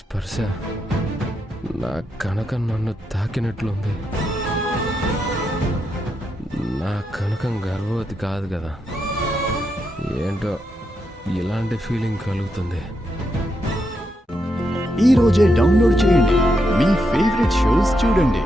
స్పర్శ నా కనకం నన్ను తాకినట్లుంది. నా కనకం గర్భవతి కాదు కదా, ఏంటో ఇలాంటి ఫీలింగ్ కలుగుతుంది. ఈ రోజే డౌన్లోడ్ చేయండి, మీ ఫేవరెట్ షోస్ చూడండి.